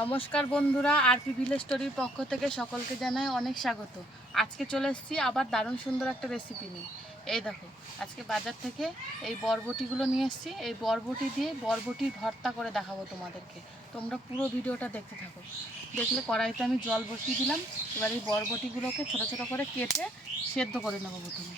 নমস্কার বন্ধুরা, RP village স্টোরির পক্ষ থেকে সকলকে জানাই অনেক স্বাগত। আজকে চলে এসেছি আবার দারুণ সুন্দর একটা রেসিপি নিয়ে। এই দেখো, আজকে বাজার থেকে এই বরবটিগুলো নিয়ে এসেছি। এই বরবটি দিয়ে বরবটির ভর্তা করে দেখাবো তোমাদেরকে। তোমরা পুরো ভিডিওটা দেখতে থাকো। দেখলে কড়াইতে আমি জল বসিয়ে দিলাম। এবার এই বরবটিগুলোকে ছোটো ছোটো করে কেটে সেদ্ধ করে নেবো প্রথমে।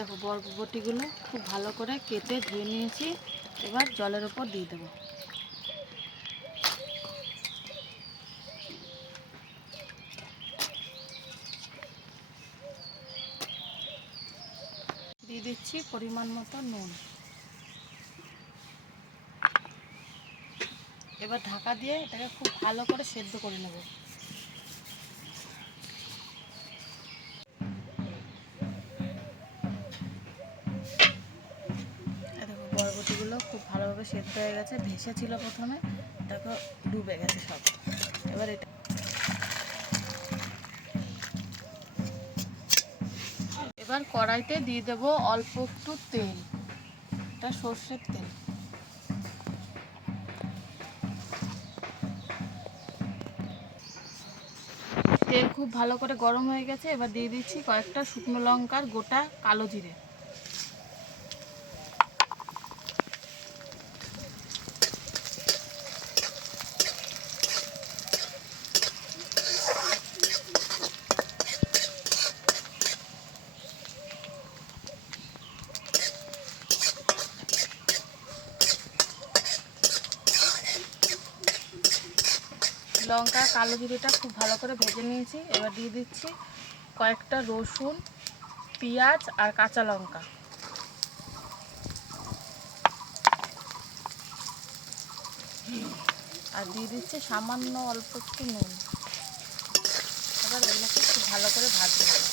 দেখো, বরবটিগুলো খুব ভালো করে কেটে ধুয়ে নিয়েছি। এবার জলের উপর দিয়ে দেবো। দিয়ে দিচ্ছি পরিমাণ মতো নুন। এবার ঢাকা দিয়ে এটাকে খুব ভালো করে সেদ্ধ করে নেব। দেখো, বরবটিগুলো খুব ভালোভাবে সেদ্ধ হয়ে গেছে। ভেসে ছিল প্রথমে, দেখো ডুবে গেছে সব। এবার কড়াইতে দিয়ে দেব অল্প একটু তেল। এটা সর্ষের তেল। তেল খুব ভালো করে গরম হয়ে গেছে। এবার দিয়ে দিচ্ছি কয়েকটা শুকনো লঙ্কার গোটা, কালো জিরে। লঙ্কা কালো জিরেটা খুব ভালো করে ভেজে নিয়েছি। এবার দিয়ে দিচ্ছি কয়েকটা রসুন, পেঁয়াজ আর কাঁচা লঙ্কা। আর দিয়ে দিচ্ছি সামান্য অল্প একটু নুন। এবার এগুলোকে খুব ভালো করে ভাজতে হবে।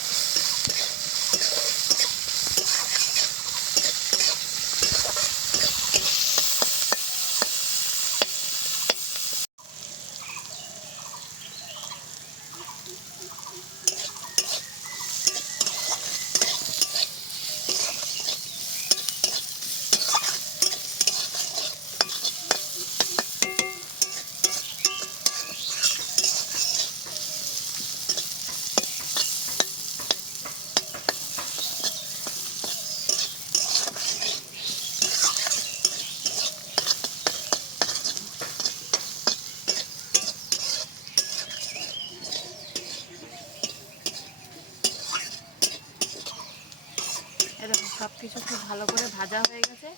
এরকম সব কিছু খুব ভালো করে ভাজা হয়ে গেছে।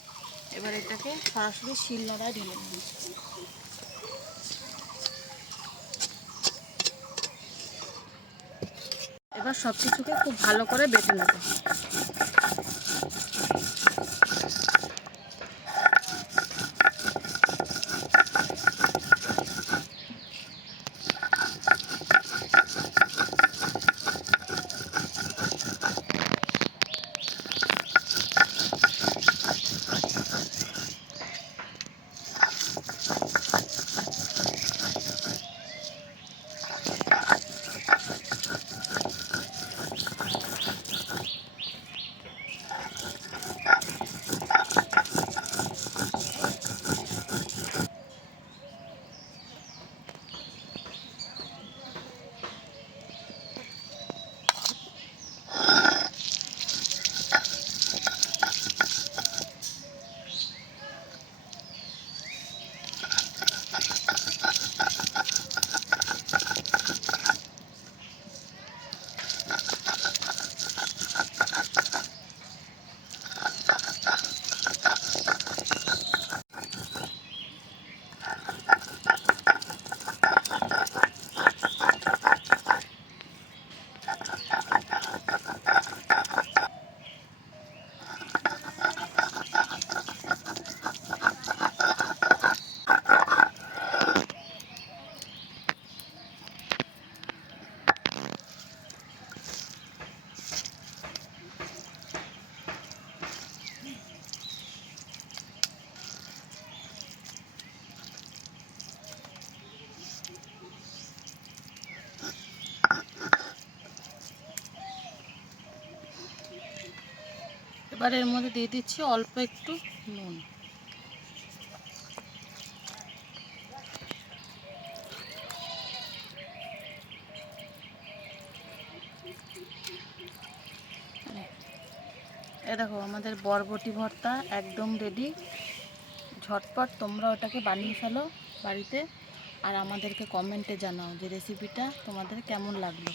এবার এটাকে সরাসরি শিলনোড়ায় ঢেলে দিই। এবার সব কিছুকে খুব ভালো করে বেটে নেব। এবার এর মধ্যে দিয়ে দিচ্ছি অল্প একটু নুন। এ দেখো আমাদের বরবটি ভর্তা একদম রেডি। ঝটপট তোমরা ওটাকে বানিয়ে ফেলো বাড়িতে, আর আমাদেরকে কমেন্টে জানাও যে রেসিপিটা তোমাদের কেমন লাগলো।